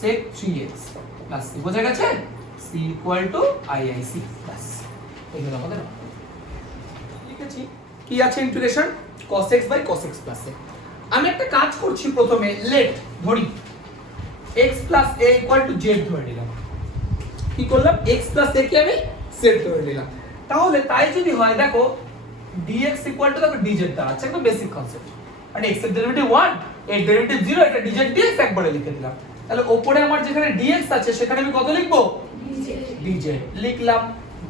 sec 3x plus c। বোঝা গেছে? c equal to iic plus, এগুলো আমাদের লিখেছি। কি আছে integration cos x by cos x plus a। আমি একটা কাজ করছি, প্রথমে লেট ধরি x plus a equal to z ধরে নিলাম। কি করলাম? x প্লাস a কে আমি z ধরে নিলাম। তাহলে তাই যদি হয় দেখো dx ইকুয়াল টু দেখো dz দাঁড়াচ্ছে, একদম বেসিক কনসেপ্ট। মানে x এর ডেরিভেটিভ 1, এর ডেরিভেটিভ 0, এটা dz dx একবারে লিখে দিলাম। তাহলে উপরে আমার যেখানে dx আছে সেখানে আমি কত লিখবো? dz লিখলাম,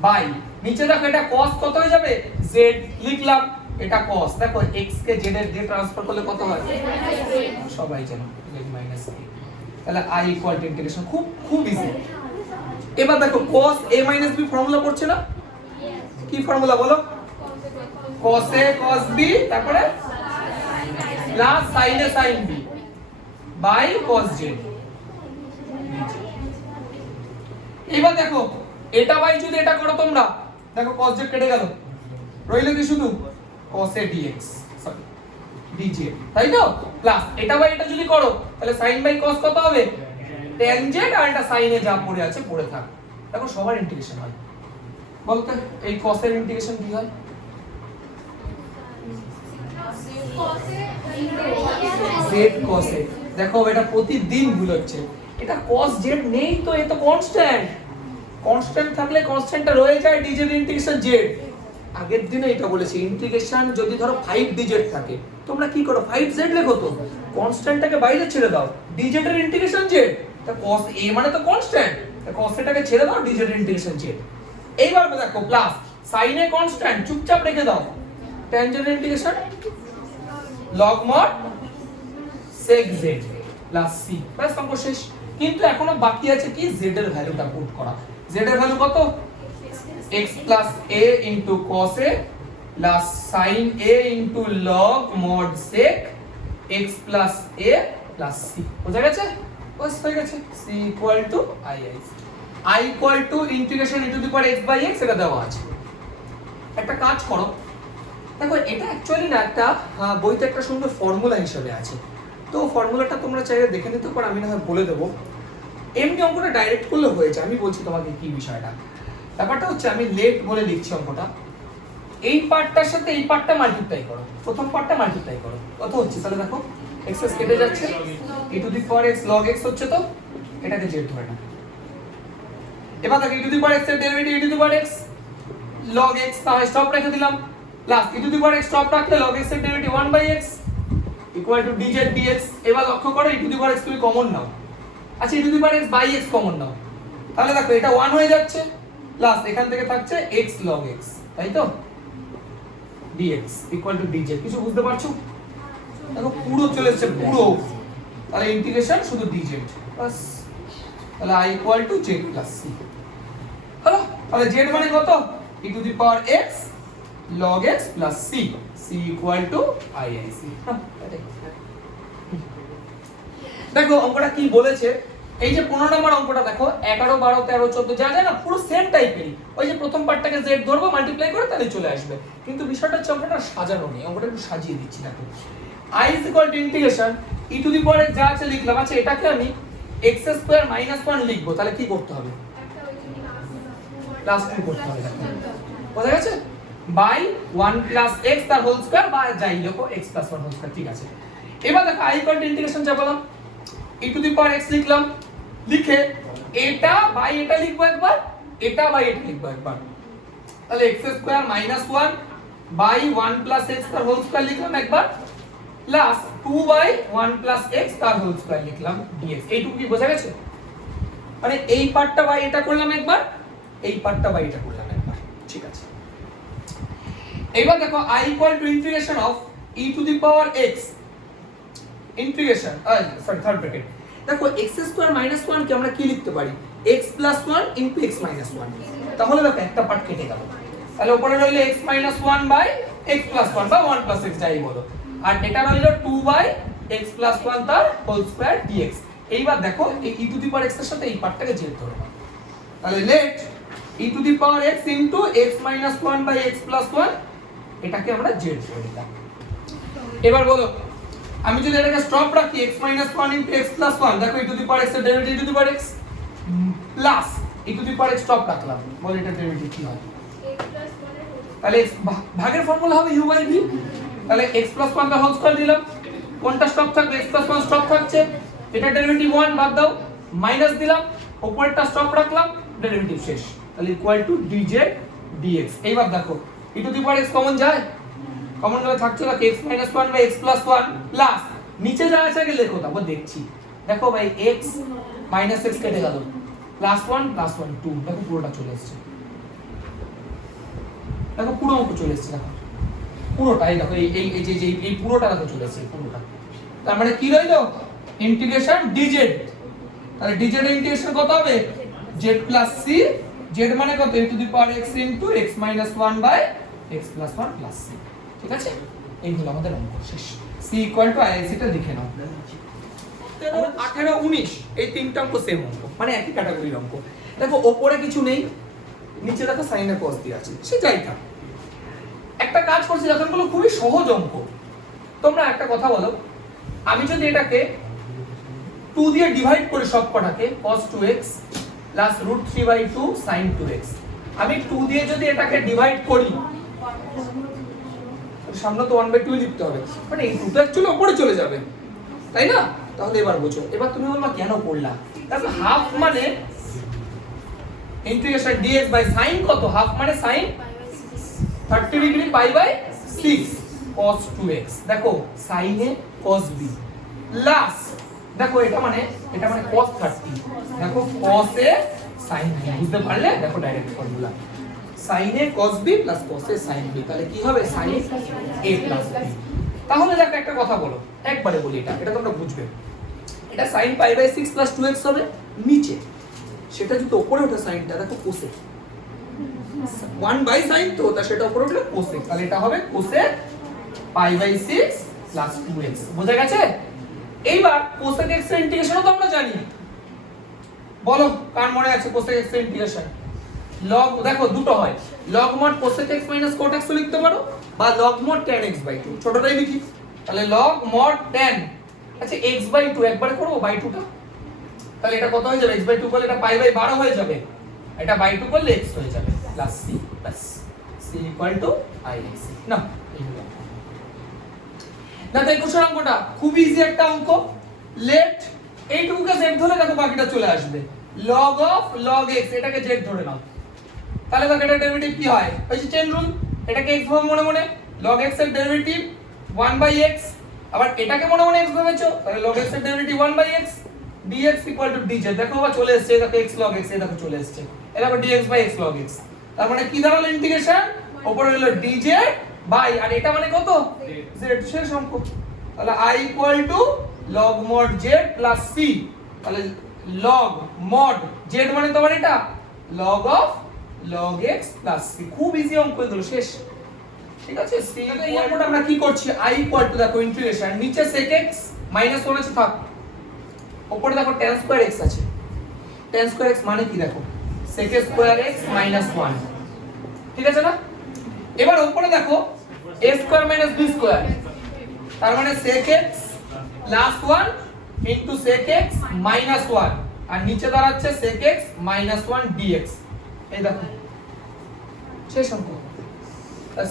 বাই নিচে দেখো এটা cos কত হয়ে যাবে? z লিখলাম, এটা cos। দেখো x কে z এর দিয়ে ট্রান্সফার করলে কত হয়? সবাই জানো z মাইনাস a। তাহলে i ইকুয়াল টু ইন্টিগ্রেশন, খুব খুব ইজি। এবার দেখো cos a minus b formula পড়ছে না? কি ফর্মুলা বলো? cos a cos b তারপরে plus sin a sin b by cos z। এবার দেখো এটা বাই যদি এটা করো তোমরা, দেখো cos z কেটে গেল, রইল কি শুধু cos a dx, sorry dz, তাই তো? প্লাস এটা বাই এটা যদি করো তাহলে sin বাই cos কত হবে? tan z, আর এটা sin এ যা পড়ে আছে পড়ে থাক। দেখো সবার ইন্টিগ্রেশন হয়, বলতে এই cos এর ইন্টিগ্রেশন কি হয়? z cos a। দেখো এটা প্রতিদিন ভুল হচ্ছে, এটা cos z নেই তো, এ তো কনস্ট্যান্ট। কনস্ট্যান্ট থাকলে কনস্ট্যান্টটা রয়ে যায় dz ইন্টিগ্রেশন z। আগের দিনে এটা বলেছি, ইন্টিগ্রেশন যদি ধরো 5dz থাকে তোমরা কি করো 5z লেখো, তো কনস্ট্যান্টটাকে বাইরে ছেড়ে দাও, dz এর ইন্টিগ্রেশন z। তা cos a মানে তো কনস্ট্যান্ট, তা cos এটাকে ছেড়ে দাও, dz এর ইন্টিগ্রেশন z। এইবার দেখো প্লাস sin a কনস্ট্যান্ট, চুপচাপ রেখে দাও, tan z এর integration log mod sec z plus c, বাস অঙ্ক শেষ। কিন্তু এখনো বাকি আছে কি, z এর ভ্যালুটা পুট করা। z এর ভ্যালু কত? x plus a into cos a plus sin a into log mod sec x plus a plus c। বোঝা গেছে? বাস হয়ে গেছে। c equal to iic, i equal to integration e to the power x by x, এটা দেওয়া আছে। একটা কাজ করো, দেখো এটা অ্যাকচুয়ালি না একটা বইতে একটা সুন্দর ফর্মুলা হিসেবে আছে, তো ফর্মুলাটা তোমরা চাইলে দেখে নিতে পারো, আমি না হয় বলে দেবো। এমনি অঙ্কটা ডাইরেক্ট করলে হয়েছে, আমি বলছি তোমাকে কি বিষয়টা। ব্যাপারটা হচ্ছে আমি লেট বলে লিখছি অঙ্কটা, এই পার্টটার সাথে এই পার্টটা মাল্টিপ্লাই করো, প্রথম পার্টটা মাল্টিপ্লাই করো, কত হচ্ছে? তাহলে দেখো x কেটে যাচ্ছে, e to the power x log x হচ্ছে, তো এটাকে z ধরে নাও। এবার দেখো e to the power x এর derivative e to the power x log x, তাহলে স্টপ রেখে দিলাম, plus e to the power x stop রাখলে log x এর derivative 1/x equal to dz dx। এবার লক্ষ্য করো e to the power x তুমি কমন নাও, আচ্ছা e to the power x by x common নাও, তাহলে দেখো এটা 1 হয়ে যাচ্ছে, প্লাস এখান থেকে থাকছে x log x, তাই তো? dx equal to dz। কিছু বুঝতে পারছো? দেখো পুরো চলে এসেছে পুরো, তাহলে ইন্টিগ্রেশন শুধু dz, বাস। তাহলে i equal two z plus c। হলো? তাহলে z মানে কত? e to the power x log x plus c, c equal to iic। দেখো অঙ্কটা কি বলেছে, এই যে 15 নম্বর অঙ্কটা দেখো 11 12 13 14 যা যা না পুরো সেম টাইপেরই, ওই যে প্রথম পার্টটাকে z ধরবো মাল্টিপ্লাই করে তাহলে চলে আসবে, কিন্তু বিষয়টা হচ্ছে অঙ্কটা সাজানো নেই, অঙ্কটা একটু সাজিয়ে দিচ্ছি দেখো। I is equal to integration e to the power যা আছে লিখলাম, আচ্ছা এটাকে আমি x স্কয়ার মাইনাস 1 লিখবো, তাহলে কি করতে হবে? প্লাস 2 করতে হবে, দেখো বোঝা গেছে, বাই 1 প্লাস x তার হোল স্কয়ার বা যাই লিখো x প্লাস 1 হোল স্কয়ার, ঠিক আছে। এবার দেখো I equal to integration যা বললাম e to the power x লিখলাম, লিখে এটা বাই এটা লিখবো একবার, এটা বাই এটা লিখবো একবার, তাহলে x square minus 1 by 1 plus x তার হোল স্কয়ার লিখলাম একবার, প্লাস 2 বাই 1 প্লাস x তার হোল স্কয়ার লিখলাম dx। এইটুকু কি বোঝা গেছে? মানে এই পার্টটা বাই এটা করলাম একবার, এই পার্টটা বাই এটা করলাম একবার, ঠিক আছে। এবার দেখো I equal to integration of e to the power x integration sorry third bracket, দেখো x স্কয়ার মাইনাস 1 কে আমরা কি লিখতে পারি? x plus 1 into x minus 1, তাহলে দেখো একটা পার্ট কেটে গেল, তাহলে উপরে রইলো x minus 1 by x plus 1 বা 1 প্লাস x যাই বলো, আর এটা রইলো 2 বাই x প্লাস 1 তার হোল স্কয়ার dx। এইবার দেখো এই e to the power x এর সাথে এই পার্টটাকে z ধরে নাও, তাহলে let e to the power x into x minus 1 by x plus 1, এটাকে আমরা z ধরে নিলাম। এবার বলো আমি যদি এটাকে স্টপ রাখি x minus 1 into x plus 1, দেখো e to the power x এর derivative e to the power x plus e to the power x stop রাখলাম, বল এটা ডেরিভেটিভ কি হয়? তাহলে ভাগের ফর্মুলা হবে u by v, তাহলে x plus 1 এর হোল স্কয়ার দিলাম, কোনটা স্টপ থাকবে? x plus 1 স্টপ থাকছে, এটা ডেরিভেটিভ 1 বাদ দাও, মাইনাস দিলাম, উপরেরটা স্টপ রাখলাম, ডেরিভেটিভ শেষ, তাহলে ইকুয়াল টু dz dx। এইবার দেখো e to the power x common যায়, কমন গেলে থাকছে না x minus 1 by x plus 1 plus নিচে যা আছে আগে লেখো, তারপর দেখছি। দেখো ভাই x minus x কেটে গেল, প্লাস 1 প্লাস 1 2, দেখো পুরোটা চলে এসেছে, দেখো পুরো অঙ্ক চলে এসেছে, দেখো পুরোটাই দেখো এই পুরোটা দেখো চলে এসেছে পুরোটা, তার মানে কি রইলো? ইন্টিগ্রেশন dz, তাহলে dz এর ইন্টিগ্রেশন কত হবে? z প্লাস c, z মানে কত? e to the power x into x minus 1 by x plus 1 plus c, ঠিক আছে। এই হলো আমাদের অঙ্ক শেষ। c equal to IC টা লিখে নাও। 18 19 এই তিনটা অঙ্ক সেম অঙ্ক, মানে একই ক্যাটাগরির অঙ্ক। দেখো উপরে কিছু নেই, নিচে দেখো sin এর cos দিয়ে আছে, সে যাই থাক। একটা কাজ করছি যখন গুলো খুবই সহজ অঙ্ক, তোমরা একটা কথা বলো, আমি যদি এটাকে 2 দিয়ে ডিভাইড করি সব কটাকে, cos 2x plus √3/2 sin 2x, আমি 2 দিয়ে যদি এটাকে ডিভাইড করি, সামনে তো 1/2 লিখতে হবে, মানে এই 2টা অ্যাকচুয়ালি উপরে চলে যাবে, তাই না? তাহলে এবার বুঝো, এবার তুমি বলবা কেন করলা? তাহলে হাফ মানে ইন্টিগ্রেশন dx বাই sin কত? হাফ মানে sin 30 degree pi by 6 cos 2x, দেখো sin A cos b plus দেখো এটা মানে cos 30, দেখো cos এ sin b, বুঝতে পারলে? দেখো direct formula sin a cos b plus cos a sin b, তাহলে কি হবে? sin a plus b। তাহলে দেখো একটা কথা বলো, একবারে বলি, এটা তোমরা বুঝবে, এটা sin pi by 6 plus 2x হবে নিচে, সেটা যদি উপরে ওঠে সাইনটা, দেখো cos a 1 by sin, তো তা সেটা উপরে উঠলে cos a, তাহলে এটা হবে cos a pi by 6 plus 2x, বোঝা গেছে? এইবার cos a x এর ইন্টিগ্রেশনও তো আমরা জানি, বলো কার মনে আছে cos a x এর ইন্টিগ্রেশন? log, দেখো দুটো হয়, log mod cosec x minus cot x লিখতে পারো, বা log mod tan x by 2, ছোটটাই লিখি, তাহলে log mod tan, আচ্ছা x by 2 একবারে করব by 2 টা, তাহলে এটা কত হয়ে যাবে? x by 2 করলে এটা pi by 12 হয়ে যাবে, এটা by 2 করলে x হয়ে যাবে plus c, plus c equal to IC না। এই হলো না, তাই কোশ্চেন অঙ্কটা খুব ইজি একটা অঙ্ক, লেট এইটুকুকে z ধরে দেখো বাকিটা চলে আসবে, log of log x, এটাকে z ধরে নাও, তাহলে দেখো এটা ডেরিভেটিভ কি হয়? ওই যে চেন রুল, এটাকে x ভাবে মনে মনে, log x এর ডেরিভেটিভ 1/x, আবার এটাকে মনে মনে x ভেবেছো, তাহলে log x এর derivative 1/x dx equal to dz, দেখো আবার চলে এসেছে, দেখো x log x, এই দেখো চলে এসেছে, এটা আবার dx by x log x, তার মানে কি দাঁড়ালো ইন্টিগ্রেশন? উপরে হলো dz বাই, আর এটা মানে কত? z, শেষ অঙ্ক। তাহলে I equal to log mod z plus c, তাহলে log mod z মানে তোমার এটা log of log x plus c, খুব ইজি অঙ্ক এগুলো, শেষ, ঠিক আছে। c এই অঙ্কটা আমরা কি করছি? I equal to দেখো ইন্টিগ্রেশন, নিচে sec x minus 1 আছে থাক, উপরে দেখো tan square x আছে, tan স্কয়ার x মানে কি দেখো sec স্কয়ার x মাইনাস 1, ঠিক আছে না? এবার উপরে দেখো a square minus b square, তার মানে sec x plus 1 into sec x minus 1, আর নিচে দাঁড়াচ্ছে sec x মাইনাস 1 dx। এই দেখো শেষ অঙ্ক।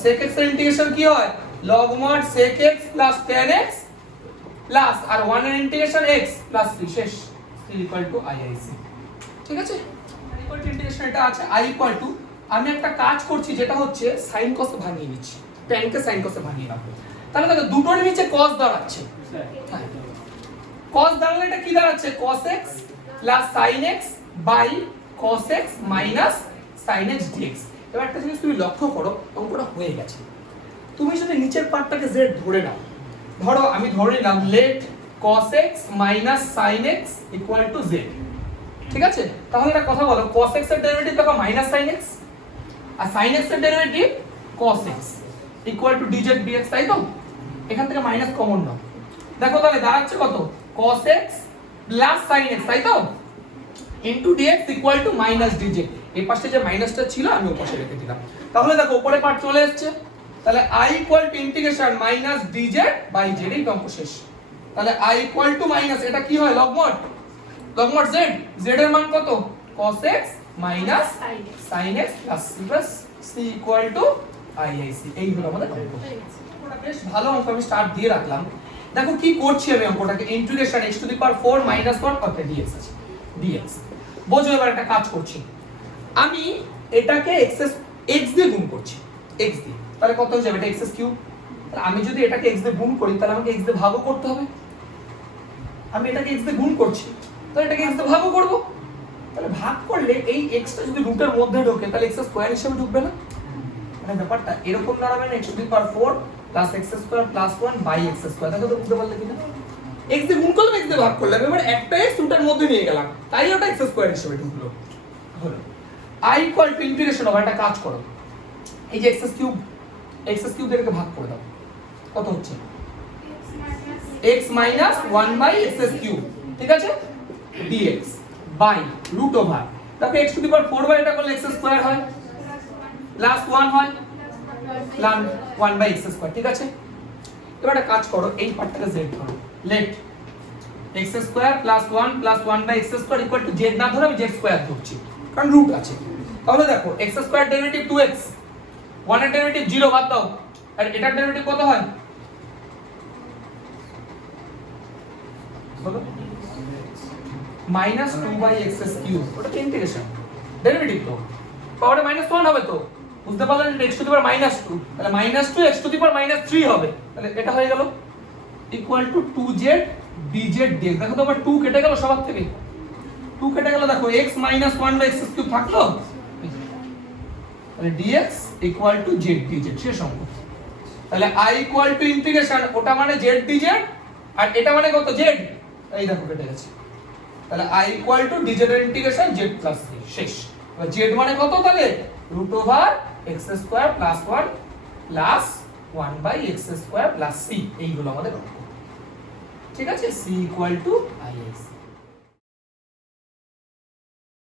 sec x এর ইন্টিগ্রেশন কি হয়? log mod sec x plus tan x plus আর 1 এর ইন্টিগ্রেশন x প্লাস 3, শেষ। c ইকুয়াল টু iic, ঠিক আছে? ইকুয়াল টু ইন্টিগ্রেশন এটা আছে i ইকুয়াল টু, আমি একটা কাজ করছি যেটা হচ্ছে sin cos এ ভাঙিয়ে নিচ্ছি, tan কে sin cos এ ভাঙিয়ে রাখবো। তাহলে দেখো দুটোর নিচে cos দাঁড়াচ্ছে, cos দাঁড়ালে এটা কি দাঁড়াচ্ছে? cos x plus sin x by cos x minus sin x dx। এবার একটা জিনিস তুমি লক্ষ্য করো, অঙ্কটা হয়ে গেছে। তুমি যদি নিচের পার্টটাকে z ধরে নাও, ধরো আমি ধরে নিলাম let cos x minus sin x equal to z, ঠিক আছে? তাহলে একটা কথা বলো, cos x এর ডেরিভেটিভ দেখো minus sin x, আর sin x এর derivative cos x equal to dz dx, তাই তো? এখান থেকে মাইনাস কমন নাও, দেখো তাহলে দাঁড়াচ্ছে কত? cos x plus sin x, তাই তো? into dx equal to minus dz। এই পাশে যে মাইনাসটা ছিল আমি ওই পাশে রেখে দিলাম। তাহলে দেখো উপরে পার্ট চলে এসেছে, তাহলে i equal to integration minus dz by z, এই অঙ্ক শেষ। তাহলে i equal to minus এটা কি হয়? log mod z, z এর মান কত? cos x minus sin x plus c equal to iic। এই হলো আমাদের অঙ্ক। অঙ্কটা বেশ ভালো অঙ্ক, আমি স্টার্ট দিয়ে রাখলাম। দেখো কি করছি আমি অঙ্কটাকে, integration x to the power 4 minus 1 অর্থাৎ dx আছে, dx। বোঝো এবার একটা কাজ করছি, আমি এটাকে x দিয়ে গুণ করছি, x দিয়ে, তাহলে কত হয়ে যাবে? এটা x কিউব। তাহলে আমি যদি এটাকে x দিয়ে গুণ করি তাহলে আমাকে x দিয়ে ভাগও করতে হবে। আমি এটাকে x দিয়ে গুণ করছি, তাহলে এটাকে x দিয়ে ভাগও করব। তাহলে ভাগ করলে এই x টা যদি রুটের মধ্যে ঢোকে তাহলে x স্কয়ার হিসেবে ঢুকবে না? মানে ব্যাপারটা এরকম দাঁড়াবে না, x to the power 4 plus x square plus 1 by x square. দেখো তো বুঝতে পারলে কিনা? x দিয়ে গুণ করলাম, x দিয়ে ভাগ করলাম, এবার একটা x রুটের মধ্যে নিয়ে গেলাম, তাই ওটা x স্কয়ার হিসেবে ঢুকলো। হলো i ইকুয়াল টু ইন্টিগ্রেশন হবে, একটা কাজ করো, এই যে x কিউব এটাকে ভাগ করে দাও, কত হচ্ছে? x minus 1 by x cube, ঠিক আছে? dx বাই রুট ওভার, দেখো x to the power 4 by এটা করলে x স্কয়ার হয় প্লাস 1 হয় প্লাস 1 বাই x স্কয়ার, ঠিক আছে? এবার একটা কাজ করো, এই পার্টটাকে z ধরো, let x square plus 1 plus 1 by x square equal two z না ধরে আমি z স্কয়ার ধরছি, কারণ রুট আছে। তাহলে দেখো x স্কয়ার ডেরিভেটিভ 2x, 1 এর ডেরিভেটিভ 0 বাদ দাও, আর এটার ডেরিভেটিভ কত হয়? বলো, মাইনাস 2 বাই x কিউব, ওটা কি ইন্টিগ্রেশন ডেরিভেটিভ তো পাওয়ারে মাইনাস 1 হবে, তো বুঝতে পারলেন? x to the power minus 2, তাহলে minus 2 x to the power minus 3 হবে, তাহলে এটা হয়ে গেল equal to 2z dz dx। দেখো তো আবার 2 কেটে গেল, সবার থেকে 2 কেটে গেল, দেখো x minus 1 by x cube থাকলো, তাহলে dx equal two z dz, শেষ অঙ্ক। তাহলে i ইকুয়াল টু ইন্টিগ্রেশন, ওটা মানে z dz আর এটা মানে কত? z, এই দেখো কেটে গেছে, তাহলে i ইকুয়াল টু dz এর ইন্টিগ্রেশন z প্লাস c, শেষ। এবার z মানে কত? তাহলে root over x square plus 1 plus 1 by x square plus c, এই হলো আমাদের অঙ্ক, ঠিক আছে? c equal to iic।